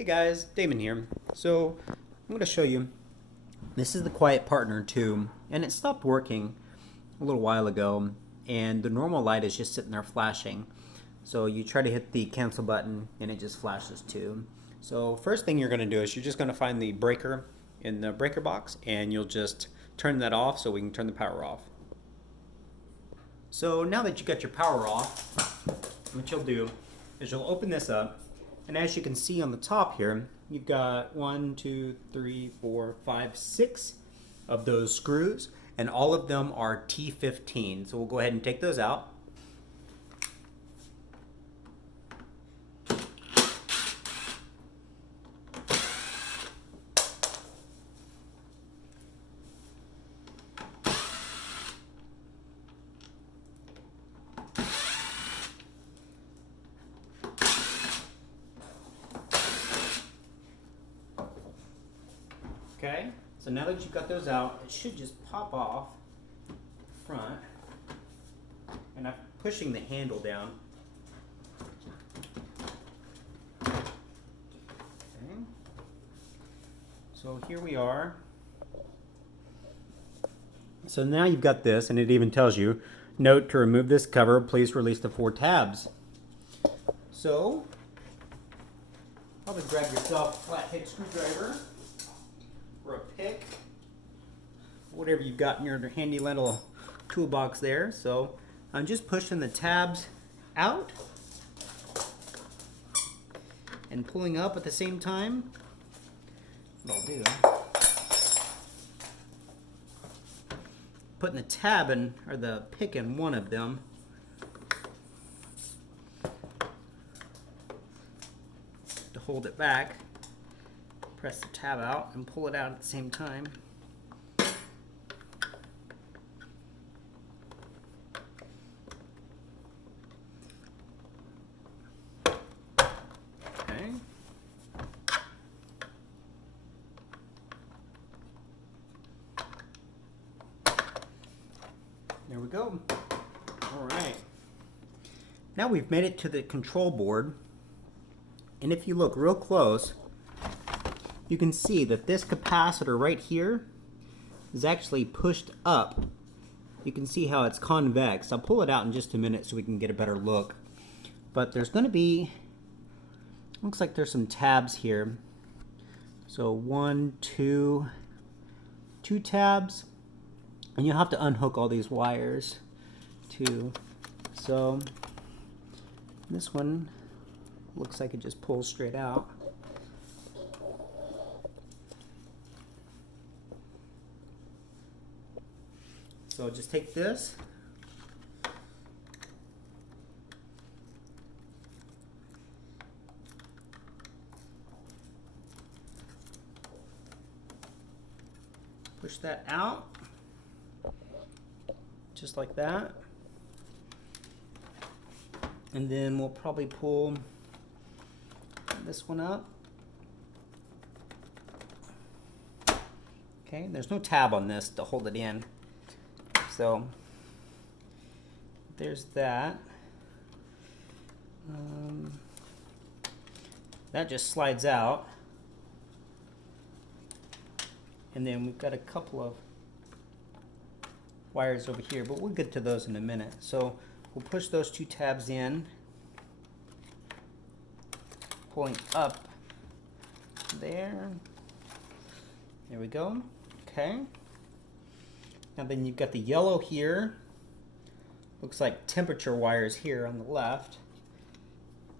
Hey guys, Damon here. So I'm going to show you, this is the Quiet Partner 2, and it stopped working a little while ago, and the normal light is just sitting there flashing. So you try to hit the cancel button and it just flashes too. So first thing you're going to do is you're just going to find the breaker in the breaker box, and you'll just turn that off so we can turn the power off. So now that you got your power off, what you'll do is you'll open this up. And as you can see on the top here, you've got 1, 2, 3, 4, 5, 6 of those screws, and all of them are T15. So we'll go ahead and take those out. Okay, so now that you've got those out, it should just pop off the front, and I'm pushing the handle down. Okay. So here we are. So now you've got this, and it even tells you, note to remove this cover, please release the 4 tabs. So, probably grab yourself a flathead screwdriver, or a pick, whatever you've got in your handy little toolbox there. So I'm just pushing the tabs out and pulling up at the same time. What I'll do, putting the tab in, or the pick in one of them, to hold it back. Press the tab out and pull it out at the same time. Okay. There we go. All right. Now we've made it to the control board, and if you look real close, you can see that this capacitor right here is actually pushed up. You can see how it's convex. I'll pull it out in just a minute so we can get a better look. But there's going to be, looks like there's some tabs here. So 1, 2 tabs. And you'll have to unhook all these wires too. So this one looks like it just pulls straight out. So just take this, push that out, just like that, and then we'll probably pull this one up. Okay, there's no tab on this to hold it in. So there's that. That just slides out. And then we've got a couple of wires over here, but we'll get to those in a minute. So we'll push those 2 tabs in, pulling up there. There we go. Okay. Now then you've got the yellow here, looks like temperature wires here on the left,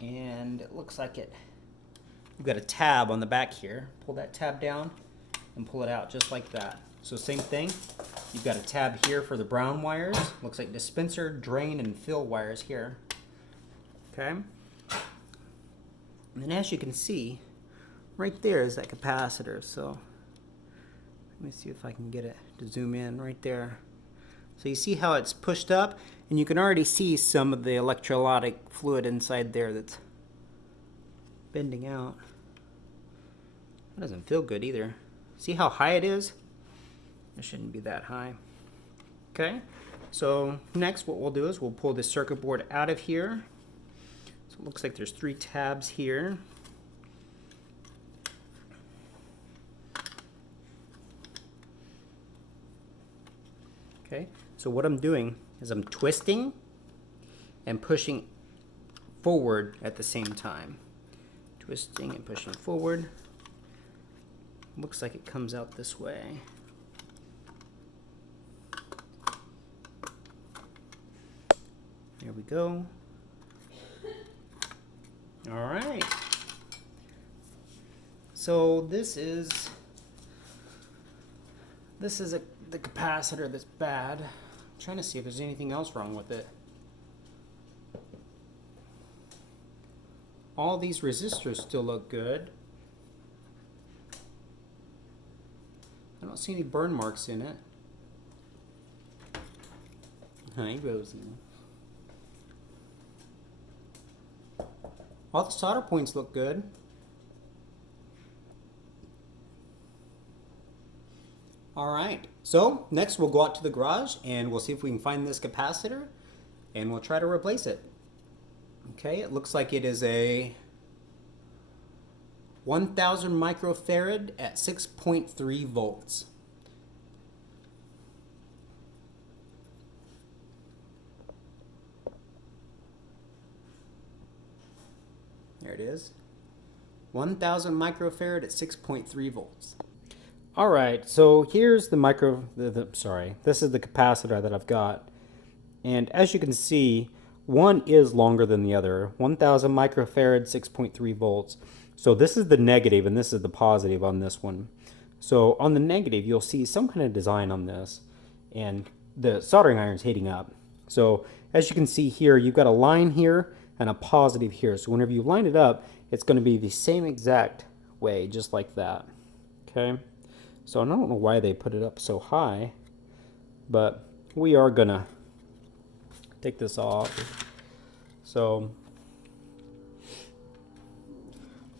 and it looks like you've got a tab on the back here. Pull that tab down and pull it out just like that. So same thing, you've got a tab here for the brown wires, looks like dispenser, drain, and fill wires here. Okay, and then as you can see, right there is that capacitor. So let me see if I can get it to zoom in right there. So you see how it's pushed up, and you can already see some of the electrolytic fluid inside there that's bending out. That doesn't feel good either. See how high it is? It shouldn't be that high. Okay, so next what we'll do is we'll pull this circuit board out of here. So it looks like there's 3 tabs here. Okay, so what I'm doing is I'm twisting and pushing forward at the same time. Twisting and pushing forward. Looks like it comes out this way. There we go. All right. So this is the capacitor that's bad. I'm trying to see if there's anything else wrong with it. All these resistors still look good. I don't see any burn marks in it. Hi, Rosie. All the solder points look good. All right, so next we'll go out to the garage and we'll see if we can find this capacitor and we'll try to replace it. Okay, it looks like it is a 1000 microfarad at 6.3 volts. There it is. 1000 microfarad at 6.3 volts. All right, so here's this is the capacitor that I've got. And as you can see, one is longer than the other. 1000 microfarad, 6.3 volts. So this is the negative and this is the positive on this one. So on the negative, you'll see some kind of design on this and the soldering iron is heating up. So as you can see here, you've got a line here and a positive here. So whenever you line it up, it's going to be the same exact way, just like that. Okay. So I don't know why they put it up so high, but we are going to take this off. So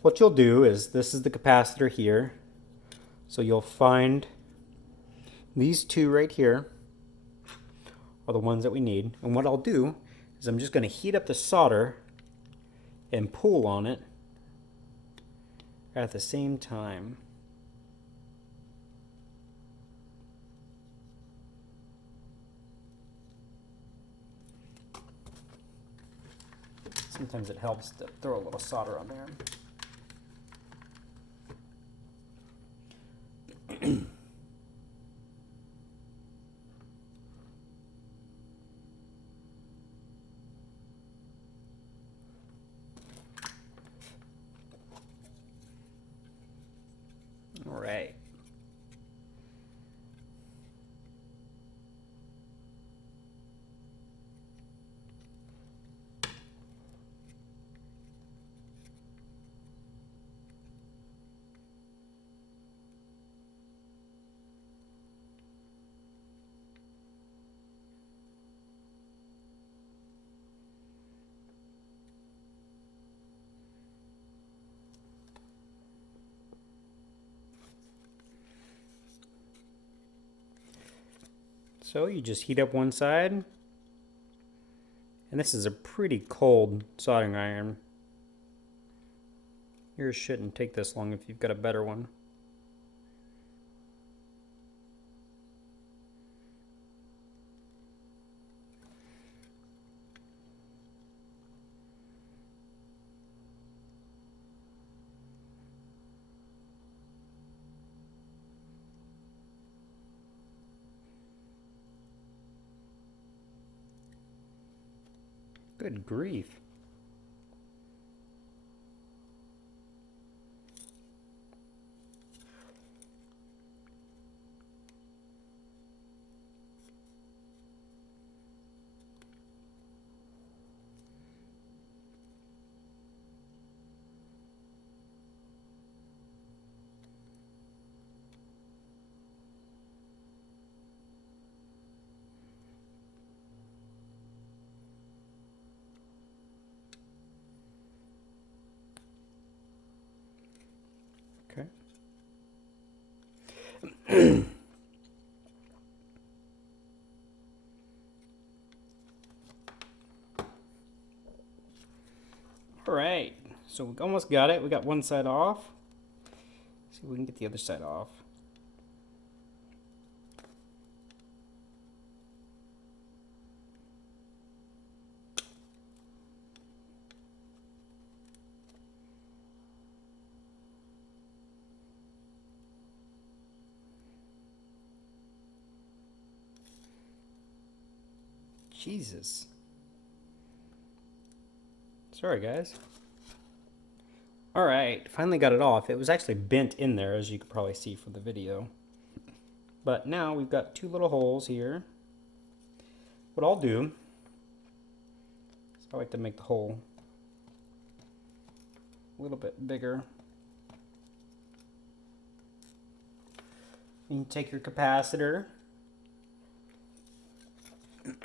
what you'll do is, this is the capacitor here. So you'll find these two right here are the ones that we need. And what I'll do is I'm just going to heat up the solder and pull on it at the same time. Sometimes it helps to throw a little solder on there. All right. So you just heat up one side, and this is a pretty cold soldering iron. Yours shouldn't take this long if you've got a better one. Good grief. Okay. All right, so we almost got it. We got one side off. See if we can get the other side off. Jesus. Sorry, guys. All right, finally got it off. It was actually bent in there, as you could probably see from the video. But now we've got two little holes here. What I'll do is I like to make the hole a little bit bigger. You take your capacitor.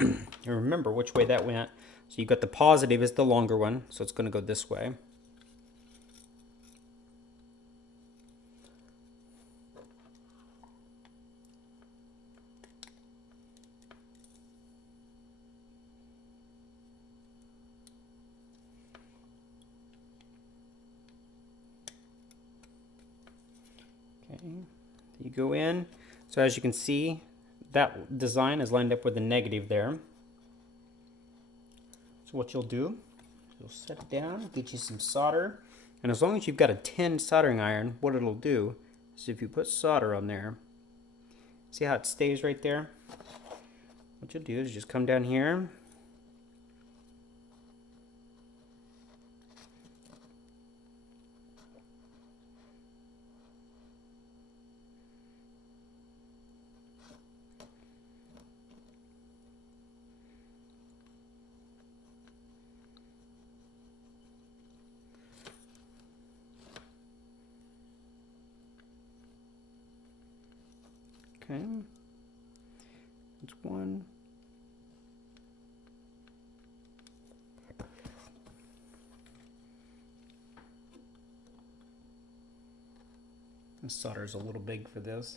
And remember which way that went. So you've got the positive is the longer one, so it's going to go this way. Okay, you go in. So as you can see, that design is lined up with the negative there. So what you'll do, you'll set it down, get you some solder, and as long as you've got a tin soldering iron, what it'll do is if you put solder on there, see how it stays right there? What you'll do is just come down here, okay, that's one. The solder's a little big for this.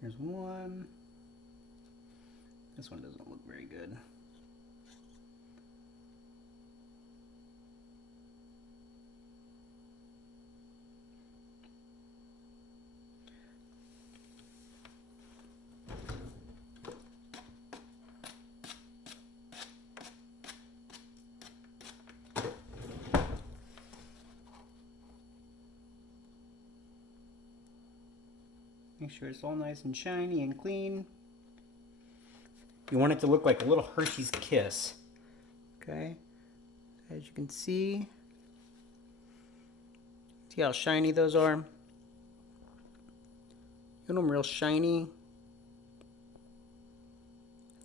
Here's one. This one doesn't look very good. Make sure it's all nice and shiny and clean. You want it to look like a little Hershey's Kiss. Okay, as you can see how shiny those are? You want them real shiny.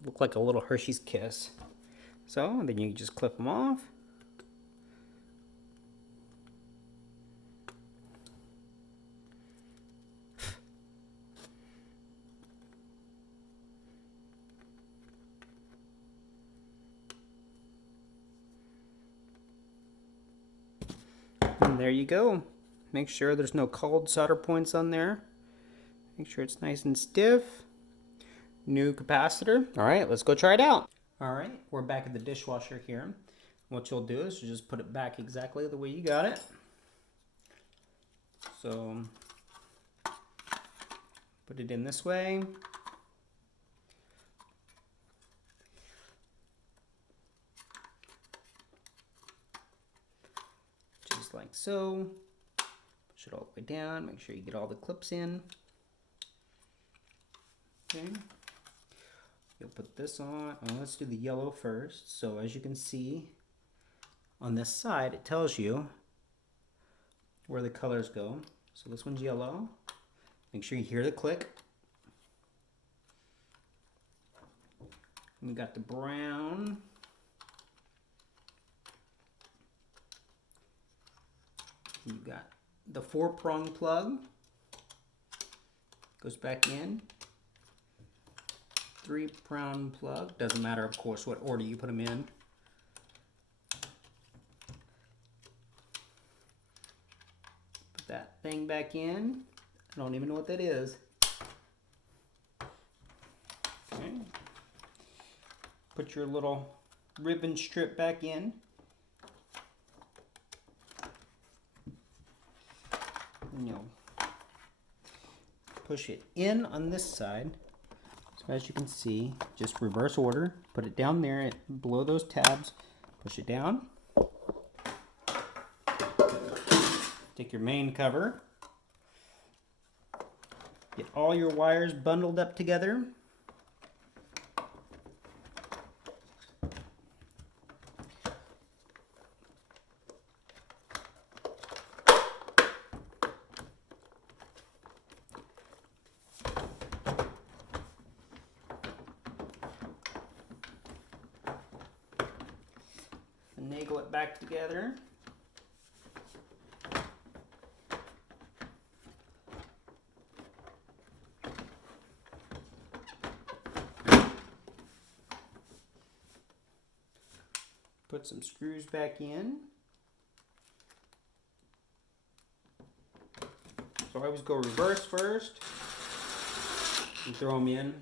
Look like a little Hershey's Kiss. So then you just clip them off. And there you go. Make sure there's no cold solder points on there. Make sure it's nice and stiff. New capacitor. All right, let's go try it out. All right, we're back at the dishwasher here. What you'll do is you just put it back exactly the way you got it. So put it in this way. Just like so. Push it all the way down. Make sure you get all the clips in. Okay. You'll put this on. Oh, let's do the yellow first. So as you can see on this side, it tells you where the colors go. So this one's yellow. Make sure you hear the click. We got the brown. You got the 4-prong plug. Goes back in. 3-prong plug. Doesn't matter, of course, what order you put them in. Put that thing back in. I don't even know what that is. Okay. Put your little ribbon strip back in. And you'll push it in on this side. So as you can see, just reverse order. Put it down there below those tabs. Push it down. Take your main cover. Get all your wires bundled up together. Finagle it back together. Put some screws back in. So I always go reverse first and throw them in.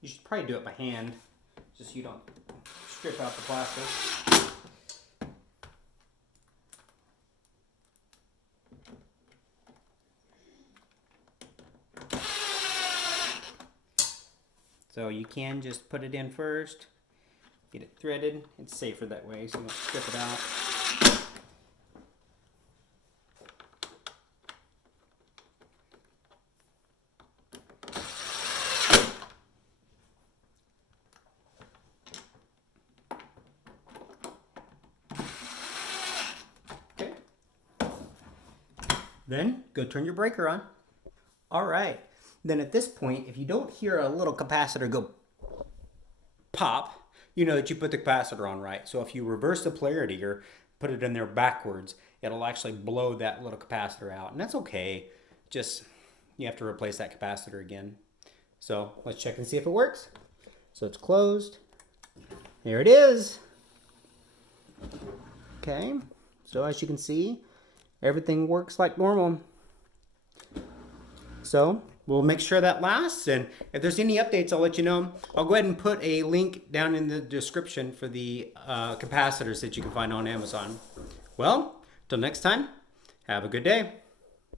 You should probably do it by hand, just so you don't strip out the plastic. So you can just put it in first, get it threaded. It's safer that way, so you don't strip it out. Okay. Then go turn your breaker on. All right. Then at this point, if you don't hear a little capacitor go pop, you know that you put the capacitor on right. So if you reverse the polarity or put it in there backwards, it'll actually blow that little capacitor out. And that's okay. Just, you have to replace that capacitor again. So let's check and see if it works. So it's closed. There it is. Okay. So as you can see, everything works like normal. So we'll make sure that lasts, and if there's any updates, I'll let you know. I'll go ahead and put a link down in the description for the capacitors that you can find on Amazon. Well, till next time, have a good day.